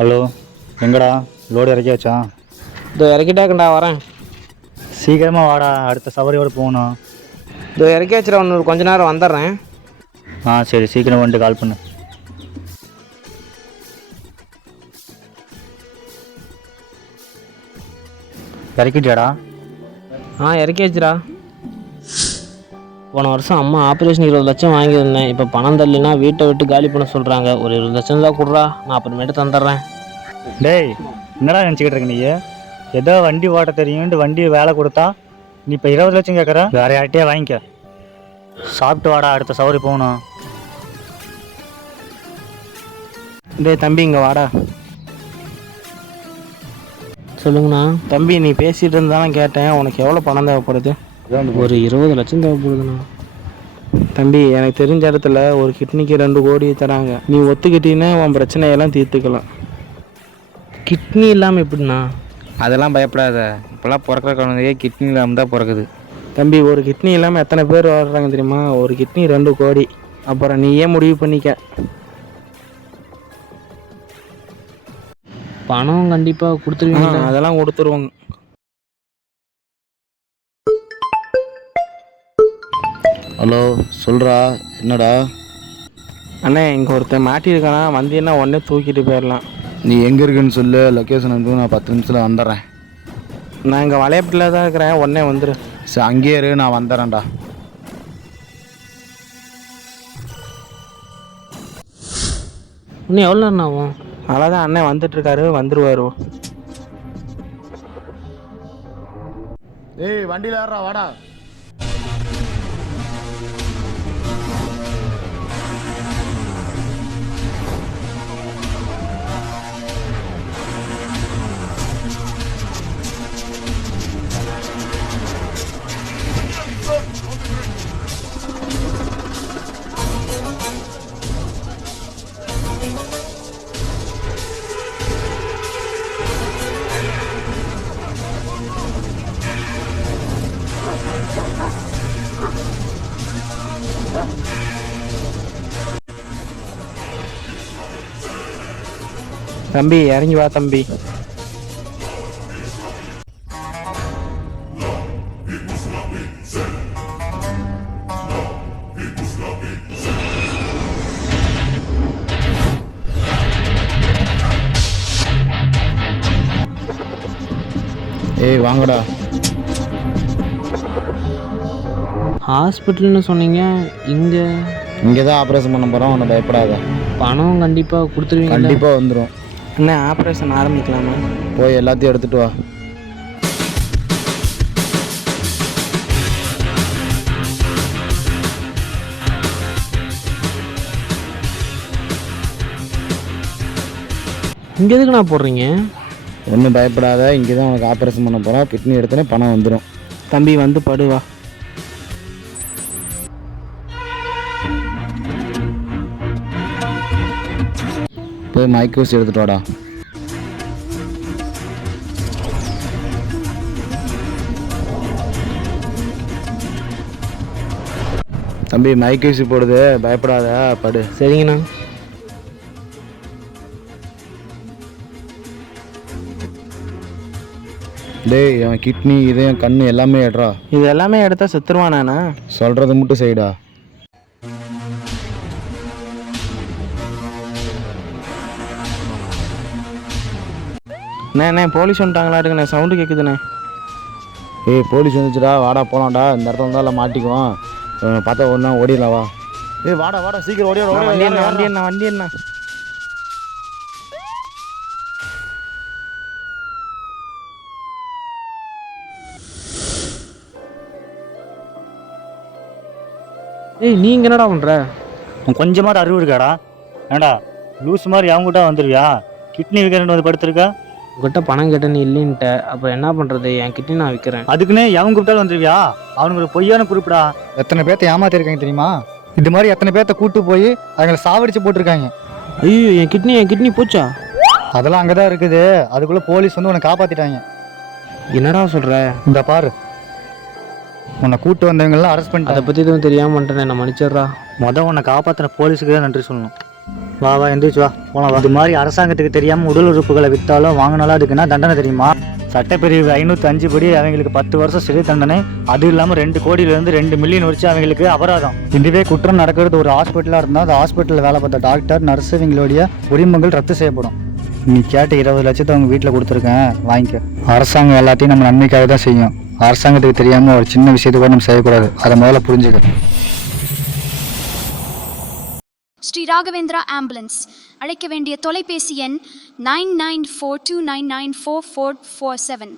Hello, எங்கடா load இறக்கியாச்சா? இதோ இறக்கிட்டாக்கண்டா வரேன். சீக்கிரமாக வாடா, அடுத்த சவாரியோடு போகணும். இதோ இறக்கியாச்சுடா, இன்னொரு கொஞ்ச நேரம் வந்துடுறேன். சரி, சீக்கிரம் வந்துட்டு கால் பண்ணு. இறக்கிட்டியாடா? இறக்கியாச்சுடா. போன வருஷம் அம்மா ஆப்ரேஷன் 20 லட்சம் வாங்கியிருந்தேன். இப்போ பணம் தள்ளினா வீட்டை விட்டு காலி பண்ண சொல்கிறாங்க. ஒரு 20 லட்சம் தான் கொடுறா, நான் அப்புறமேட்டு தந்துடுறேன். டேய், என்னடா நினச்சிக்கிட்டு இருக்க நீ? ஏதோ வண்டி ஓட்ட தெரியும்ட்டு வண்டி வேலை கொடுத்தா நீ இப்போ 20 லட்சம் கேட்குற? வேற யார்ட்டையே வாங்கிக்க. சாப்பிட்டு வாடா, அடுத்த சவாரி போகணும். டேய் தம்பி, இங்கே வாடா. சொல்லுங்கண்ணா. தம்பி, நீ பேசிகிட்டு இருந்தாலும் கேட்டேன். உனக்கு எவ்வளோ பணம் தேவைப்படுது? ஒரு 20 லட்சம் தேவைப்படுதுண்ணா. தம்பி, எனக்கு தெரிஞ்ச இடத்துல ஒரு கிட்னிக்கு 2 கோடி தராங்க. நீ ஒத்துக்கிட்டீங்கன்னா உன் பிரச்சனையெல்லாம் தீர்த்துக்கலாம். கிட்னி இல்லாமல் எப்படிண்ணா? அதெல்லாம் பயப்படாத. இப்போல்லாம் பிறக்கிற குழந்தையே கிட்னி இல்லாமல் தான் பிறக்குது. தம்பி, ஒரு கிட்னி இல்லாமல் எத்தனை பேர் வர்றாங்க தெரியுமா? ஒரு கிட்னி 2 கோடி. அப்புறம் நீயே முடிவு பண்ணிக்க. பணம் கண்டிப்பாக கொடுத்துருவீங்க? அதெல்லாம் கொடுத்துருவோங்க. ஹலோ, சொல்கிறா, என்னடா? அண்ணே, இங்கே ஒருத்தன் மாட்டியிருக்கானா, வந்தீங்கன்னா உடனே தூக்கிட்டு போயிடலாம். நீ எங்கே இருக்குன்னு சொல்லு, லொக்கேஷன் அனுப்பு, நான் 10 நிமிஷத்தில் வந்துடுறேன். நான் இங்கே வளையப்பட்டில் தான் இருக்கிறேன், உடனே வந்துடு. சரி, அங்கேயே இரு, நான் வந்துடுறேன்டா. இன்னும் எவ்வளோ நேரம் ஆகும்? அவ்வளோதான், அண்ணன் வந்துட்டுருக்காரு, வந்துடுவார். ஏய், வண்டியில் ஏறா, வாடா. தம்பி, இறங்கி வா தம்பி. ஏய், வாங்கடா. ஹாஸ்பிட்டல்னு சொன்னீங்க, இங்கே தான் ஆப்ரேஷன் பண்ண போகிறோம், ஒன்றும் பயப்படாத. பணம் கண்டிப்பாக கொடுத்துருவீங்க? கண்டிப்பாக வந்துடும். அண்ணே, ஆப்ரேஷன் ஆரம்பிக்கலாமா? போய் எல்லாத்தையும் எடுத்துகிட்டு வா. இங்கே எதுக்குண்ணா போடுறீங்க? ஒன்றும் பயப்படாத, இங்கே தான் உனக்கு ஆப்ரேஷன் பண்ண போகிறோம். கிட்னி எடுத்தோன்னே பணம் வந்துடும். தம்பி, வந்து படுவா. போய் மைக் ஊசி எடுத்துகிட்டு வாடா. தம்பி, மைக் ஊசி போடுது, பயப்படாத, படு. சரிங்கண்ணா. டேய், அவன் கிட்னி, இதயம், கண்ணு எல்லாமே எடுறா. இது எல்லாமே எடுத்தால் செத்துருவானாண்ணா? சொல்கிறது மட்டும் செய்டா. அண்ணே, போலீஸ் வந்துட்டாங்களா இருக்குண்ணே, சவுண்டு கேட்குதுண்ணே. ஏய், போலீஸ் வந்துச்சுடா, வாடா போகலாம்டா. இந்த இடத்துல இருந்தாலும் மாட்டிக்குவோம். பார்த்தா ஒன்றா ஓடிடலாம், வா. ஏய், வாடா வாடா, சீக்கிரம் ஓடிடா. வண்டி என்ன? ஏய், நீ இங்கே என்னடா பண்ணுற? கொஞ்சமாவது அறிவு இருக்காடா? ஏண்டா லூஸ் மாதிரி அவங்ககிட்ட வந்துருவியா? கிட்னி விற்கிறேன்னு வந்து படுத்துருக்கா? உங்கள்கிட்ட பணம் கேட்ட நீ இல்லைன்ட்ட, அப்புறம் என்ன பண்ணுறது? என் கிட்னி நான் விற்கிறேன். அதுக்குன்னு எவன் கூப்பிட்டாலும் வந்துருவியா? அவனுக்கு ஒரு பொய்யான குறிப்பிடா. எத்தனை பேர்த்த ஏமாத்திருக்காங்க தெரியுமா? இது மாதிரி எத்தனை பேர்த்த கூட்டு போய் அவங்களை சாவடிச்சு போட்டிருக்காங்க. ஐயோ, என் கிட்னி போச்சா? அதெல்லாம் அங்கதான் இருக்குது. அதுக்குள்ள போலீஸ் வந்து உன்னை காப்பாத்திட்டாங்க. என்னடா சொல்ற? இந்த பாரு, உன்னை கூட்டு வந்தவங்கெல்லாம் அரெஸ்ட் பண்ணிட்டு. அதை பற்றி எதுவும் தெரியாமல் பண்ணிட்டேன், நான் மன்னிச்சிடுறா. உன்னை காப்பாற்றின போலீஸுக்கு தான் நன்றி சொல்லணும். வா வா எந்திரிச்சு வா போலாம் வா. இது மாதிரி அரசாங்கத்துக்கு தெரியாமல் உடல் உறுப்புகளை விற்றாலும் வாங்கினாலும் அதுக்குன்னா தண்டனை தெரியுமா? சட்டப்பிரிவு 505 படி அவங்களுக்கு 10 வருஷம் சிறை தண்டனை, அது இல்லாமல் 2 கோடியிலேருந்து 2 மில்லியன் வரைக்கும் அவங்களுக்கு அபராதம். இதுவே குற்றம் நடக்கிறது ஒரு ஹாஸ்பிட்டலாக இருந்தால் அந்த ஹாஸ்பிட்டலில் வேலை பார்த்த டாக்டர் நர்ஸ் இவங்களுடைய உரிமங்கள் ரத்து செய்யப்படும். நீ கேட்ட 20 லட்சத்தை அவங்க வீட்டில் கொடுத்துருக்கேன், வாங்கிக்க. அரசாங்கம் எல்லாத்தையும் நம்ம நன்மைக்காக தான் செய்யும். அரசாங்கத்துக்கு தெரியாமல் ஒரு சின்ன விஷயத்தை கூட நம்ம செய்யக்கூடாது, அதை முதல்ல புரிஞ்சுக்க. ஸ்ரீ ராகவேந்திரா ஆம்புலன்ஸ். அழைக்க வேண்டிய தொலைபேசி எண் 9942994447.